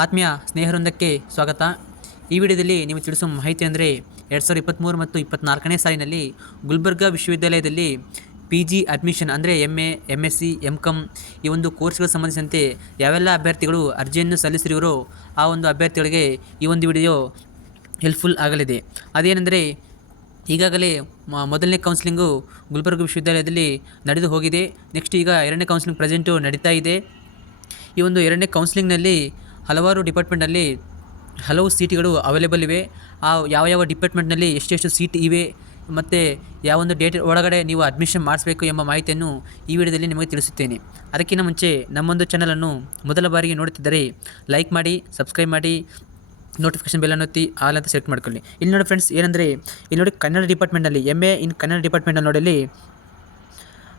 ಆತ್ಮೀಯ ಸ್ನೇಹವೃಂದಕ್ಕೆ ಸ್ವಾಗತ. ಈ ವಿಡಿಯೋದಲ್ಲಿ ನಿಮಗೆ ತಿಳಿಸುವ ಮಾಹಿತಿ ಅಂದರೆ 2023 ಮತ್ತು 24ನೇ ಸಾಲಿನಲ್ಲಿ ಗುಲ್ಬರ್ಗಾ ವಿಶ್ವವಿದ್ಯಾಲಯದಲ್ಲಿ PG ಅಡ್ಮಿಷನ್ ಅಂದರೆ MA, MSc, MCom ಈ ಒಂದು ಕೋರ್ಸ್ಗಳಿಗೆ ಸಂಬಂಧಿಸಿದಂತೆ ಯಾವೆಲ್ಲ ಅಭ್ಯರ್ಥಿಗಳು ಅರ್ಜಿಯನ್ನು ಸಲ್ಲಿಸಿರುವರೋ ಆ ಒಂದು ಅಭ್ಯರ್ಥಿಗಳಿಗೆ ಈ ಒಂದು ವಿಡಿಯೋ ಹೆಲ್ಪ್ಫುಲ್ ಆಗಲಿದೆ. ಅದೇನೆಂದರೆ ಈಗಾಗಲೇ ಮೊದಲನೇ ಕೌನ್ಸಿಲಿಂಗು ಗುಲ್ಬರ್ಗಾ ವಿಶ್ವವಿದ್ಯಾಲಯದಲ್ಲಿ ನಡೆದು ಹೋಗಿದೆ. ನೆಕ್ಸ್ಟ್ ಈಗ ಎರಡನೇ ಕೌನ್ಸಿಲಿಂಗ್ ಪ್ರೆಸೆಂಟು ನಡೀತಾ ಇದೆ. ಈ ಒಂದು ಎರಡನೇ ಕೌನ್ಸಿಲಿಂಗ್ನಲ್ಲಿ ಹಲವಾರು ಡಿಪಾರ್ಟ್ಮೆಂಟ್ನಲ್ಲಿ ಹಲವು ಸೀಟ್ಗಳು ಅವೈಲೇಬಲ್ ಇವೆ. ಯಾವ ಡಿಪಾರ್ಟ್ಮೆಂಟ್ನಲ್ಲಿ ಎಷ್ಟೆಷ್ಟು ಸೀಟ್ ಇವೆ ಮತ್ತು ಯಾವೊಂದು ಡೇಟ್ ಒಳಗಡೆ ನೀವು ಅಡ್ಮಿಷನ್ ಮಾಡಿಸಬೇಕು ಎಂಬ ಮಾಹಿತಿಯನ್ನು ಈ ವಿಡಿಯೋದಲ್ಲಿ ನಿಮಗೆ ತಿಳಿಸುತ್ತೇನೆ. ಅದಕ್ಕಿಂತ ಮುಂಚೆ ನಮ್ಮೊಂದು ಚಾನಲನ್ನು ಮೊದಲ ಬಾರಿಗೆ ನೋಡುತ್ತಿದ್ದರೆ ಲೈಕ್ ಮಾಡಿ, ಸಬ್ಸ್ಕ್ರೈಬ್ ಮಾಡಿ, ನೋಟಿಫಿಕೇಶನ್ ಬೆಲ್ಲನ್ನು ಒತ್ತಿ ಆಲ್ ಅಂತ ಸೆಲೆಕ್ಟ್ ಮಾಡ್ಕೊಳ್ಳಿ. ಇಲ್ಲಿ ನೋಡಿ ಫ್ರೆಂಡ್ಸ್, ಏನಂದರೆ ಇಲ್ಲಿ ನೋಡಿ ಕನ್ನಡ ಡಿಪಾರ್ಟ್ಮೆಂಟಲ್ಲಿ MA ಇನ್ ಕನ್ನಡ ಡಿಪಾರ್ಟ್ಮೆಂಟಲ್ಲಿ ನೋಡಿ,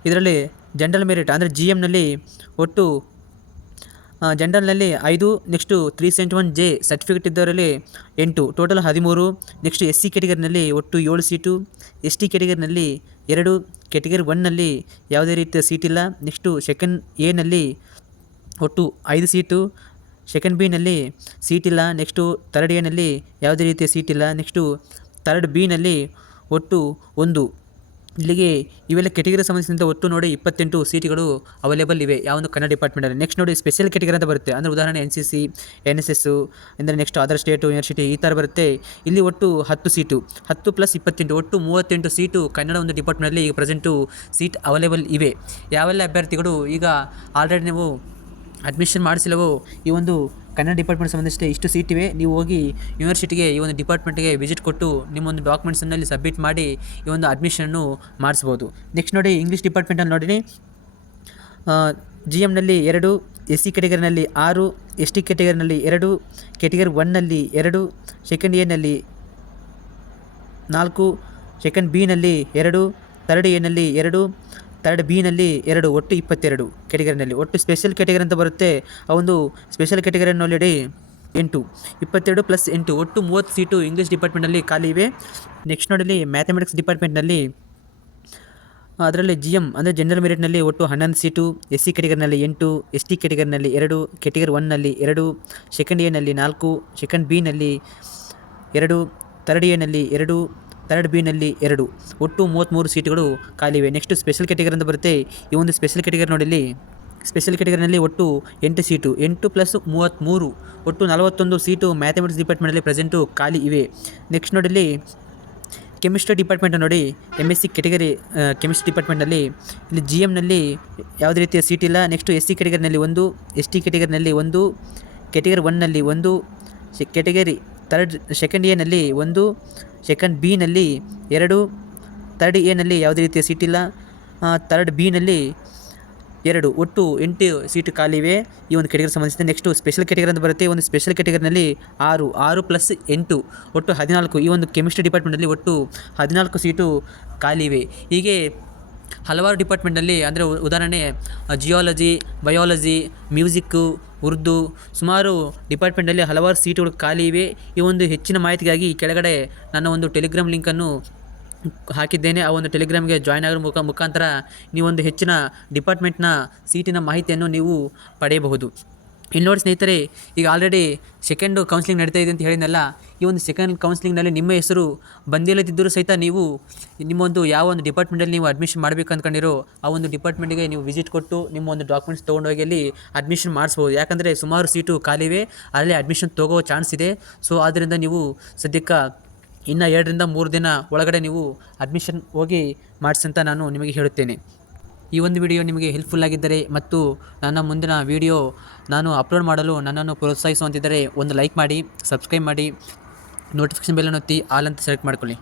ಇದರಲ್ಲಿ ಜನರಲ್ ಮೆರಿಟ್ ಅಂದರೆ GMನಲ್ಲಿ ಒಟ್ಟು ಜನರಲ್ನಲ್ಲಿ 5, ನೆಕ್ಸ್ಟು 371J ಸರ್ಟಿಫಿಕೇಟ್ ಇದ್ದವರಲ್ಲಿ 8, ಟೋಟಲ್ 13. ನೆಕ್ಸ್ಟ್ SC ಕ್ಯಾಟಗರಿನಲ್ಲಿ ಒಟ್ಟು 7 ಸೀಟು, ST ಕ್ಯಾಟಗರಿನಲ್ಲಿ 2, ಕ್ಯಾಟಗರಿ 1ನಲ್ಲಿ ಯಾವುದೇ ರೀತಿಯ ಸೀಟ್ ಇಲ್ಲ. ನೆಕ್ಸ್ಟು ಸೆಕೆಂಡ್ ಎನಲ್ಲಿ ಒಟ್ಟು 5 ಸೀಟು, ಸೆಕೆಂಡ್ ಬಿನಲ್ಲಿ ಸೀಟ್ ಇಲ್ಲ. ನೆಕ್ಸ್ಟು ಥರ್ಡ್ ಎನಲ್ಲಿ ಯಾವುದೇ ರೀತಿಯ ಸೀಟ್ ಇಲ್ಲ. ನೆಕ್ಸ್ಟು ಥರ್ಡ್ ಬಿನಲ್ಲಿ ಒಟ್ಟು 1. ಇಲ್ಲಿಗೆ ಇವೆಲ್ಲ ಕೆಟಗರಿಗೆ ಸಂಬಂಧಿಸಿದಂತೆ ಒಟ್ಟು ನೋಡಿ 28 ಸೀಟುಗಳು ಅವೈಲೇಬಲ್ ಇವೆ ಯಾವೊಂದು ಕನ್ನಡ ಡಿಪಾರ್ಟ್ಮೆಂಟಲ್ಲಿ. ನೆಕ್ಸ್ಟ್ ನೋಡಿ ಸ್ಪೆಷಲ್ ಕೆಟಗರಿ ಅಂತ ಬರುತ್ತೆ, ಅಂದರೆ ಉದಾಹರಣೆ NCC, NSS, ಅಂದರೆ ನೆಕ್ಸ್ಟ್ ಅದರ್ ಸ್ಟೇಟು, ಯೂನಿವರ್ಸಿಟಿ ಈ ಥರ ಬರುತ್ತೆ. ಇಲ್ಲಿ ಒಟ್ಟು 10 ಸೀಟು, 10 + 28 ಒಟ್ಟು 38 ಸೀಟು ಕನ್ನಡ ಒಂದು ಡಿಪಾರ್ಟ್ಮೆಂಟಲ್ಲಿ ಈಗ ಪ್ರೆಸೆಂಟು ಸೀಟ್ ಅವೈಲೇಬಲ್ ಇವೆ. ಯಾವೆಲ್ಲ ಅಭ್ಯರ್ಥಿಗಳು ಈಗ ಆಲ್ರೆಡಿ ನೀವು ಅಡ್ಮಿಷನ್ ಮಾಡಿಸಿಲ್ಲವೋ ಈ ಒಂದು ಕನ್ನಡ ಡಿಪಾರ್ಟ್ಮೆಂಟ್ ಸಂಬಂಧಿಸಿದ ಇಷ್ಟು ಸೀಟ್ ಇವೆ, ನೀವು ಹೋಗಿ ಯೂನಿವರ್ಸಿಟಿಗೆ ಈ ಒಂದು ಡಿಪಾರ್ಟ್ಮೆಂಟ್ಗೆ ವಿಸಿಟ್ ಕೊಟ್ಟು ನಿಮ್ಮೊಂದು ಡಾಕ್ಯುಮೆಂಟ್ಸನ್ನಲ್ಲಿ ಸಬ್ಮಿಟ್ ಮಾಡಿ ಈ ಒಂದು ಅಡ್ಮಿಷನ್ನು ಮಾಡಿಸ್ಬೋದು. ನೆಕ್ಸ್ಟ್ ನೋಡಿ ಇಂಗ್ಲೀಷ್ ಡಿಪಾರ್ಟ್ಮೆಂಟಲ್ಲಿ ನೋಡಿ, GMನಲ್ಲಿ 2, SC ಕ್ಯಾಟಗರಿನಲ್ಲಿ 6, ST ಕ್ಯಾಟಗರಿನಲ್ಲಿ 2, ಕ್ಯಾಟಗರಿ 1ನಲ್ಲಿ 2, ಸೆಕೆಂಡ್ ಎನಲ್ಲಿ 4, ಸೆಕೆಂಡ್ ಬಿನಲ್ಲಿ 2, ಥರ್ಡ್ ಎನಲ್ಲಿ 2, ಥರ್ಡ್ ಬಿನಲ್ಲಿ 2, ಒಟ್ಟು 22 ಕ್ಯಾಟಗರಿನಲ್ಲಿ. ಒಟ್ಟು ಸ್ಪೆಷಲ್ ಕ್ಯಾಟಗರಿ ಅಂತ ಬರುತ್ತೆ, ಆ ಒಂದು ಸ್ಪೆಷಲ್ ಕ್ಯಾಟಗರಿಯಲ್ಲಿ 8, 22 + 8 ಒಟ್ಟು 30 ಸೀಟು ಇಂಗ್ಲೀಷ್ ಡಿಪಾರ್ಟ್ಮೆಂಟಲ್ಲಿ ಖಾಲಿ ಇವೆ. ನೆಕ್ಸ್ಟ್ ನೋಡಿ ಮ್ಯಾಥಮೆಟಿಕ್ಸ್ ಡಿಪಾರ್ಟ್ಮೆಂಟ್ನಲ್ಲಿ ಅದರಲ್ಲಿ GM ಅಂದರೆ ಜನರಲ್ ಮೆರಿಟ್ನಲ್ಲಿ ಒಟ್ಟು 11 ಸೀಟು, SC ಕ್ಯಾಟಗರಿನಲ್ಲಿ 8, ST ಕ್ಯಾಟಗರಿನಲ್ಲಿ 2, ಕ್ಯಾಟಗರಿ 1ನಲ್ಲಿ 2, ಸೆಕೆಂಡ್ ಎನಲ್ಲಿ 4, ಸೆಕೆಂಡ್ ಬಿನಲ್ಲಿ 2, ಥರ್ಡ್ ಎನಲ್ಲಿ 2, ಥರ್ಡ್ ಬಿನಲ್ಲಿ 2 ಒಟ್ಟು 33 ಸೀಟುಗಳು ಖಾಲಿವೆ. ನೆಕ್ಸ್ಟ್ ಸ್ಪೆಷಲ್ ಕ್ಯಾಟಗರಿ ಅಂತ ಬರುತ್ತೆ. ಈ ಒಂದು ಸ್ಪೆಷಲ್ ಕ್ಯಾಟಗರಿ ನೋಡಿ, ಸ್ಪೆಷಲ್ ಕ್ಯಾಟಗರಿನಲ್ಲಿ ಒಟ್ಟು 8 ಸೀಟು, 8 + 33 ಒಟ್ಟು 41 ಸೀಟು ಮ್ಯಾಥಮೆಟಿಕ್ಸ್ ಡಿಪಾರ್ಟ್ಮೆಂಟಲ್ಲಿ ಪ್ರೆಸೆಂಟು ಖಾಲಿ ಇವೆ. ನೆಕ್ಸ್ಟ್ ನೋಡಿ ಕೆಮಿಸ್ಟ್ರಿ ಡಿಪಾರ್ಟ್ಮೆಂಟ್ ನೋಡಿ, MSc ಕ್ಯಾಟಗರಿ ಕೆಮಿಸ್ಟ್ರಿ ಡಿಪಾರ್ಟ್ಮೆಂಟಲ್ಲಿ ಇಲ್ಲಿ GMನಲ್ಲಿ ಯಾವುದೇ ರೀತಿಯ ಸೀಟ್ ಇಲ್ಲ. ನೆಕ್ಸ್ಟು SC ಕ್ಯಾಟಗರಿನಲ್ಲಿ 1, ST ಕ್ಯಾಟಗರಿನಲ್ಲಿ 1, ಕ್ಯಾಟಗರಿ 1ನಲ್ಲಿ 1, ಕ್ಯಾಟಗರಿ ಸೆಕೆಂಡ್ ಎನಲ್ಲಿ 1, ಸೆಕೆಂಡ್ ಬಿನಲ್ಲಿ 2, ಥರ್ಡ್ ಎನಲ್ಲಿ ಯಾವುದೇ ರೀತಿಯ ಸೀಟ್ ಇಲ್ಲ, ಥರ್ಡ್ ಬಿನಲ್ಲಿ 2 ಒಟ್ಟು 8 ಸೀಟು ಖಾಲಿ ಇವೆ ಈ ಒಂದು ಕ್ಯಾಟಗರಿಗೆ ಸಂಬಂಧಿಸಿದ. ನೆಕ್ಸ್ಟು ಸ್ಪೆಷಲ್ ಕ್ಯಾಟಗರಿ ಅಂತ ಬರುತ್ತೆ. ಒಂದು ಸ್ಪೆಷಲ್ ಕ್ಯಾಟಗರಿನಲ್ಲಿ 6 + 8 ಒಟ್ಟು 14 ಈ ಒಂದು ಕೆಮಿಸ್ಟ್ರಿ ಡಿಪಾರ್ಟ್ಮೆಂಟಲ್ಲಿ ಒಟ್ಟು 14 ಸೀಟು ಖಾಲಿ ಇವೆ. ಹೀಗೆ ಹಲವಾರು ಡಿಪಾರ್ಟ್ಮೆಂಟಲ್ಲಿ, ಅಂದರೆ ಉದಾಹರಣೆ ಜಿಯಾಲಜಿ, ಬಯಾಲಜಿ, ಮ್ಯೂಸಿಕ್ಕು, ಉರ್ದು ಸುಮಾರು ಡಿಪಾರ್ಟ್ಮೆಂಟಲ್ಲಿ ಹಲವಾರು ಸೀಟುಗಳು ಖಾಲಿ ಇವೆ. ಈ ಒಂದು ಹೆಚ್ಚಿನ ಮಾಹಿತಿಗಾಗಿ ಕೆಳಗಡೆ ನನ್ನ ಒಂದು ಟೆಲಿಗ್ರಾಮ್ ಲಿಂಕನ್ನು ಹಾಕಿದ್ದೇನೆ. ಆ ಒಂದು ಟೆಲಿಗ್ರಾಮ್ಗೆ ಜಾಯ್ನ್ ಆಗೋ ಮುಖಾಂತರ ನೀವೊಂದು ಹೆಚ್ಚಿನ ಡಿಪಾರ್ಟ್ಮೆಂಟ್ನ ಸೀಟಿನ ಮಾಹಿತಿಯನ್ನು ನೀವು ಪಡೆಯಬಹುದು. ಇಲ್ಲಿ ನೋಡಿ ಸ್ನೇಹಿತರೆ, ಈಗ ಆಲ್ರೆಡಿ ಸೆಕೆಂಡ್ ಕೌನ್ಸಿಲಿಂಗ್ ನಡೀತಾ ಇದೆ ಅಂತ ಹೇಳಿದ್ನಲ್ಲ, ಈ ಒಂದು ಸೆಕೆಂಡ್ ಕೌನ್ಸಿಲಿಂಗ್ನಲ್ಲಿ ನಿಮ್ಮ ಹೆಸರು ಬಂದಿಲ್ಲದಿದ್ದರೂ ಸಹಿತ ನೀವು ನಿಮ್ಮೊಂದು ಯಾವ ಒಂದು ಡಿಪಾರ್ಟ್ಮೆಂಟಲ್ಲಿ ನೀವು ಅಡ್ಮಿಷನ್ ಮಾಡಬೇಕು ಅಂದ್ಕೊಂಡಿರೋ ಆ ಒಂದು ಡಿಪಾರ್ಟ್ಮೆಂಟಿಗೆ ನೀವು ವಿಸಿಟ್ ಕೊಟ್ಟು ನಿಮ್ಮ ಒಂದು ಡಾಕ್ಯುಮೆಂಟ್ಸ್ ತೊಗೊಂಡೋಗಿ ಅಲ್ಲಿ ಅಡ್ಮಿಷನ್ ಮಾಡಿಸ್ಬೋದು. ಯಾಕಂದರೆ ಸುಮಾರು ಸೀಟು ಖಾಲಿವೆ, ಅಲ್ಲಿ ಅಡ್ಮಿಷನ್ ತೊಗೋ ಚಾನ್ಸ್ ಇದೆ. ಸೊ ಆದ್ದರಿಂದ ನೀವು ಸದ್ಯಕ್ಕೆ ಇನ್ನು 2 ರಿಂದ 3 ದಿನ ಒಳಗಡೆ ನೀವು ಅಡ್ಮಿಷನ್ ಹೋಗಿ ಮಾಡಿಸಿ ಅಂತ ನಾನು ನಿಮಗೆ ಹೇಳುತ್ತೇನೆ. ಈ ಒಂದು ವಿಡಿಯೋ ನಿಮಗೆ ಹೆಲ್ಪ್ಫುಲ್ ಆಗಿದ್ದರೆ ಮತ್ತು ನನ್ನ ಮುಂದಿನ ವಿಡಿಯೋ ನಾನು ಅಪ್ಲೋಡ್ ಮಾಡಲು ನನ್ನನ್ನು ಪ್ರೋತ್ಸಾಹಿಸುವಂತಿದ್ದರೆ ಒಂದು ಲೈಕ್ ಮಾಡಿ, ಸಬ್ಸ್ಕ್ರೈಬ್ ಮಾಡಿ, ನೋಟಿಫಿಕೇಶನ್ ಬೆಲ್ಲನ್ನು ಒತ್ತಿ ಆಲ್ ಅಂತ ಸೆಲೆಕ್ಟ್ ಮಾಡ್ಕೊಳ್ಳಿ.